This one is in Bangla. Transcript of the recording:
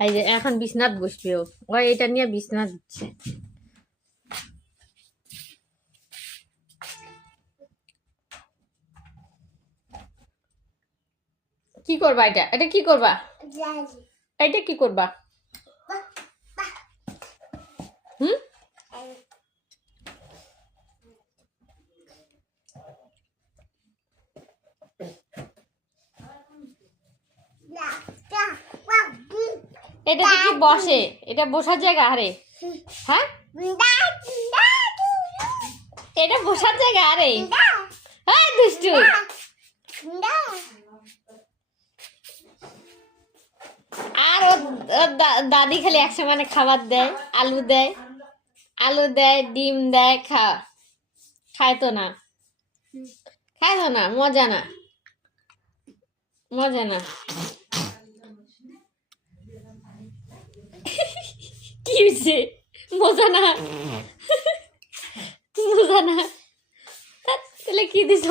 এই যে এখন বিছনাত বসবে ও এটা নিয়ে বিছনাত দিচ্ছে। কি করবা এটা? এটা কি করবা? এটা কি করবা? হুম? এটাতে কি বসে? এটা বসার জায়গা? আরে হ্যাঁ, এটা বসার জায়গা? আরে হ্যাঁ দুষ্টু। আর ওর দাদি খালি একসময় মানে খাবার দেয়, আলু দেয়, আলু দেয়, ডিম দেয়, খায় তো না, খায় তো না, মজা না, মজা না। কি হয়েছে? মজা না, মজা না। তাহলে কি দিছ?